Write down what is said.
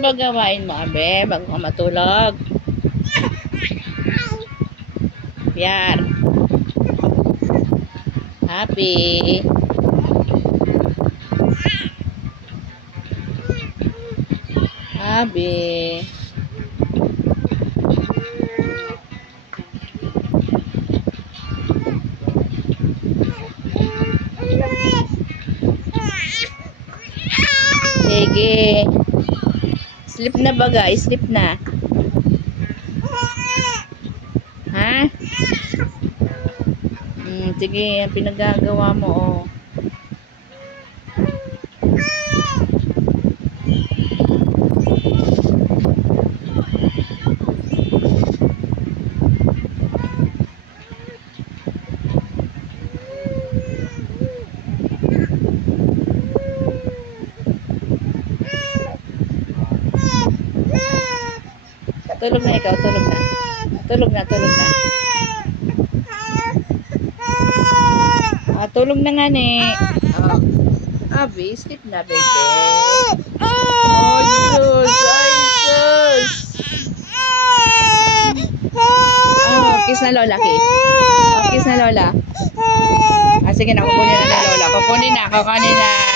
ba gawain mo, abe? Bago ka matulog. Piar. Happy. Happy. Sige. Sleep na ba guys? Sleep na. Ha? Sige, ang pinagagawa mo oh. Tulog na ikaw, tulog na. Tulog na, tulog na. Tulog na nga ni. Abi, sleep na, baby. Oh, sus. Ay, sus. Oh, kiss na Lola, kiss. Oh, kiss na Lola. Sige na, kukunin na Lola. Kukunin na.